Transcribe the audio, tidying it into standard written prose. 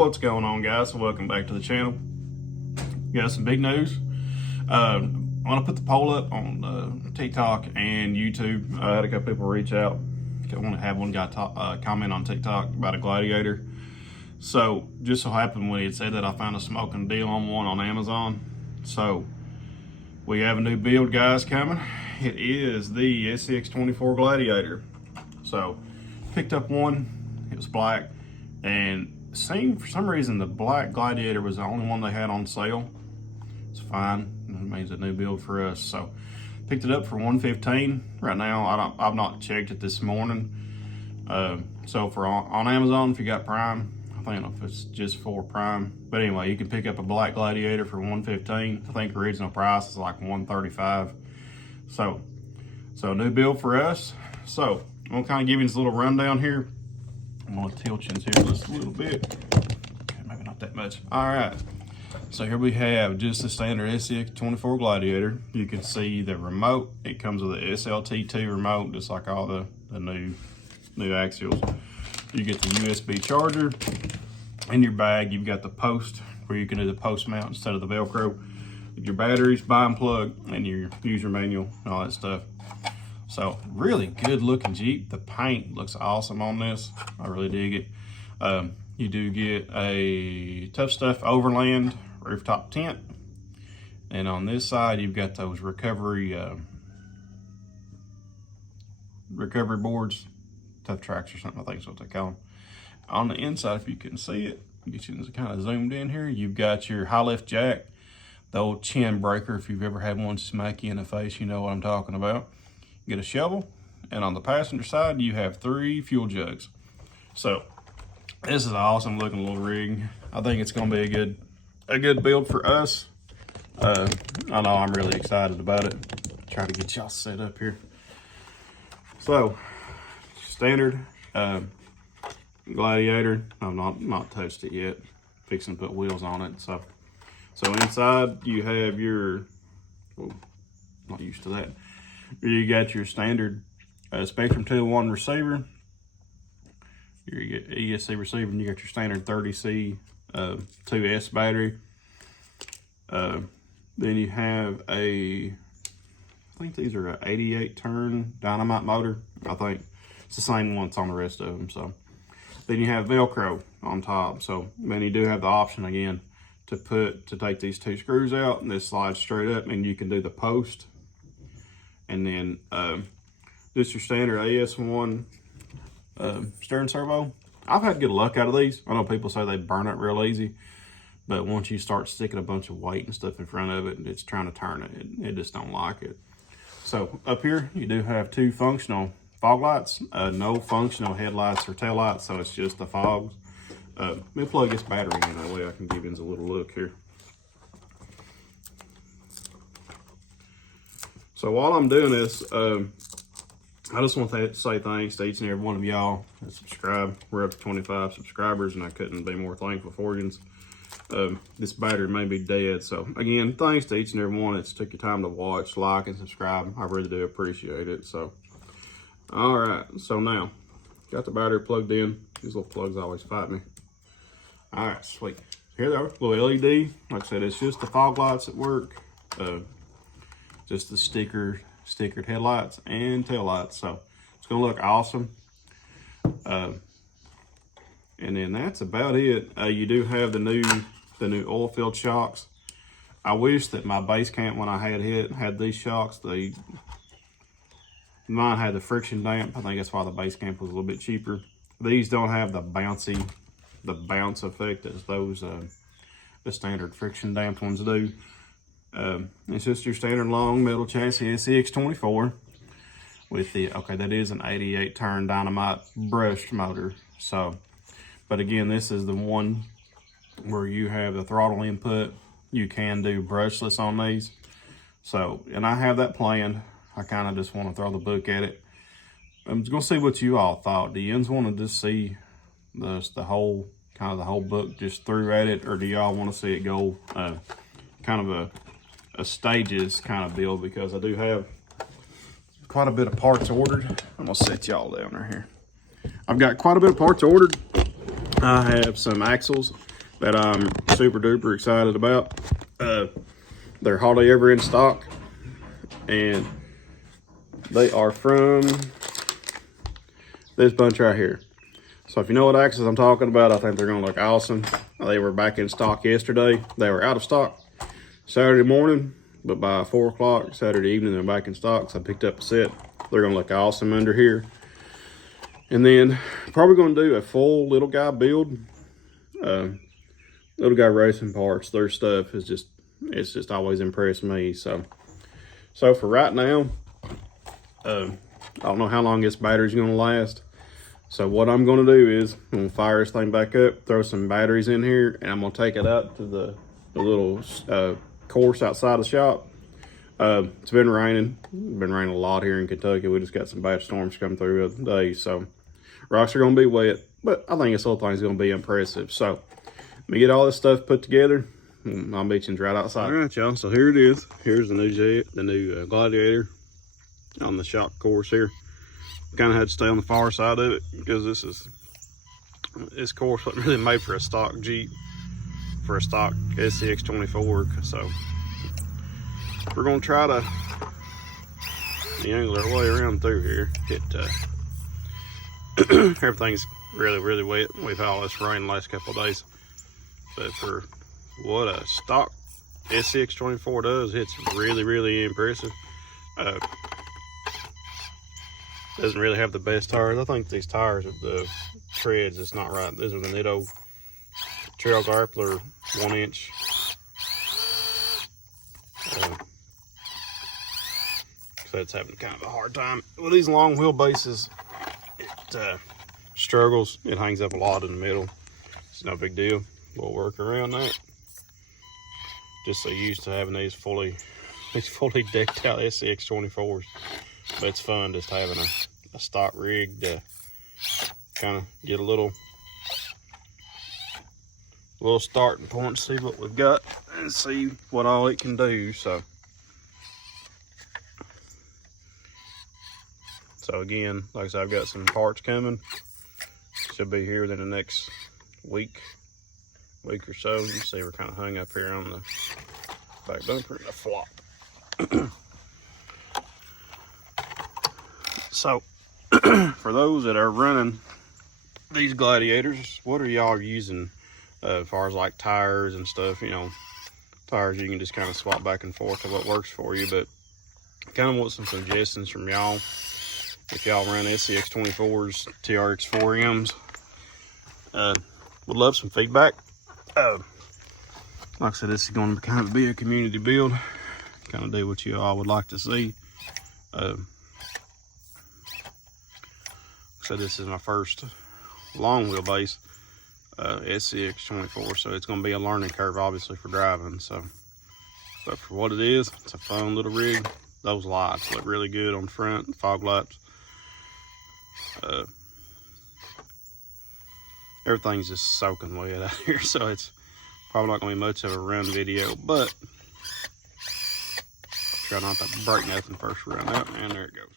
What's going on, guys? Welcome back to the channel. Got some big news. I want to put the poll up on TikTok and YouTube. I had a couple people reach out. I want to have one guy comment on TikTok about a Gladiator. So just so happened when he had said that, I found a smoking deal on one on Amazon. So we have a new build, guys, coming. It is the Scx24 Gladiator. So picked up one. It was black, and for some reason the black Gladiator was the only one they had on sale. It's fine. It means a new build for us. So picked it up for $115. Right now, I've not checked it this morning. So for on Amazon, if you got Prime, I don't know if it's just for Prime, but anyway, you can pick up a black Gladiator for $115. I think original price is like $135. So new build for us. So I'm gonna kind of give you this little rundown here. I'm gonna tilt you here just a little bit. Okay, maybe not that much. All right. So here we have just the standard Scx24 Gladiator. You can see the remote. It comes with a SLT2 remote, just like all the new axials. You get the USB charger. In your bag, you've got the post where you can do the post mount instead of the Velcro. Your batteries, bind plug, and your user manual, and all that stuff. So really good looking Jeep. The paint looks awesome on this. I really dig it. You do get a Tough Stuff Overland rooftop tent. And on this side, you've got those recovery boards, tough tracks or something, I think is what they call them. On the inside, if you can see it, get you kind of zoomed in here, you've got your high lift jack, the old chin breaker. If you've ever had one smack you in the face, you know what I'm talking about. You get a shovel, and on the passenger side, you have 3 fuel jugs. So this is an awesome looking little rig. I think it's gonna be a good build for us. I know I'm really excited about it. Try to get y'all set up here. So standard Gladiator. I've not touched it yet. Fixing to put wheels on it. So inside you have your, not used to that. You got your standard Spectrum 2-in-1 receiver. You get ESC receiver, and you got your standard 30C 2S battery. Then you have I think these are an 88 turn dynamite motor. I think it's the same one that's on the rest of them. So then you have Velcro on top. So then you do have the option again to take these 2 screws out, and this slides straight up, and you can do the post. And then just your standard AS1 steering servo. I've had good luck out of these. I know people say they burn it real easy, but once you start sticking a bunch of weight and stuff in front of it, and it's trying to turn it, it just don't like it. So up here, you do have 2 functional fog lights, no functional headlights or tail lights, so it's just the fogs. Let me plug this battery in, that way I can give you a little look here. So while I'm doing this, I just want to say thanks to each and every one of y'all that subscribe. We're up to 25 subscribers, and I couldn't be more thankful for you. This battery may be dead, so again, thanks to each and every one that's took your time to watch, like, and subscribe. I really do appreciate it. So, all right, so now got the battery plugged in. These little plugs always fight me. All right, sweet. Here they are, little LED. Like I said, it's just the fog lights that work. Just the stickered headlights and tail lights. So it's gonna look awesome. And then that's about it. You do have the new oil filled shocks. I wish that my base camp, when I had these shocks, mine had the friction damp. I think that's why the base camp was a little bit cheaper. These don't have the bounce effect as those the standard friction damped ones do. It's just your standard long metal chassis Scx24 with that is an 88 turn dynamite brushed motor. So, but again, this is the one where you have the throttle input. You can do brushless on these. So, and I have that planned. I kind of just want to throw the book at it. I'm just gonna see what you all thought. Do you want to just see the whole book just through at it, or do y'all want to see it go kind of a stages kind of build? Because I do have quite a bit of parts ordered. I'm gonna set y'all down right here. I've got quite a bit of parts ordered. I have some axles that I'm super duper excited about. They're hardly ever in stock, and they are from this bunch right here. So if you know what axes I'm talking about, I think they're gonna look awesome. They were back in stock yesterday. They were out of stock Saturday morning, but by 4 o'clock Saturday evening, they're back in stock. So I picked up a set. They're gonna look awesome under here. And then probably gonna do a full little guy build. Little guy racing parts, their stuff is just, it's just always impressed me. So for right now, I don't know how long this battery's gonna last. So what I'm gonna do is I'm gonna fire this thing back up, throw some batteries in here, and I'm gonna take it out to the little course outside the shop. It's been raining a lot here in Kentucky. We just got some bad storms come through the other day, so rocks are gonna be wet, but I think this whole thing's gonna be impressive. So let me get all this stuff put together. I'll meet you right outside. All right, y'all, so here it is. Here's the new Gladiator on the shop course here. Kind of had to stay on the far side of it because this course wasn't really made for a stock Jeep, for a stock Scx24. So we're gonna try to angle our way around through here. Everything's really wet. We've had all this rain the last couple of days, but for what a stock Scx24 does, it's really impressive. Doesn't really have the best tires. I think these tires are the treads. It's not right. These are the Nitto Trail Grappler 1-inch. So it's having kind of a hard time with these long wheelbases. It struggles. It hangs up a lot in the middle. It's no big deal. We'll work around that. Just so used to having these fully decked out Scx24s. But it's fun just having a stock rig to kind of get a little starting point, see what we've got and see what all it can do. So again, like I said, I've got some parts coming. Should be here within the next week or so. You can see we're kind of hung up here on the back bumper and the flop. So for those that are running these Gladiators, what are y'all using as far as like tires and stuff? You know, tires you can just kind of swap back and forth to what works for you, but kind of want some suggestions from y'all. If y'all run Scx24s, TRX 4Ms, would love some feedback. Like I said, this is going to kind of be a community build, kind of do what you all would like to see. So this is my first long wheelbase Scx24, so it's going to be a learning curve, obviously, for driving. So, but for what it is, it's a fun little rig. Those lights look really good on front, fog lights. Everything's just soaking wet out here, so it's probably not going to be much of a run video, but try not to break nothing first run up, and there it goes.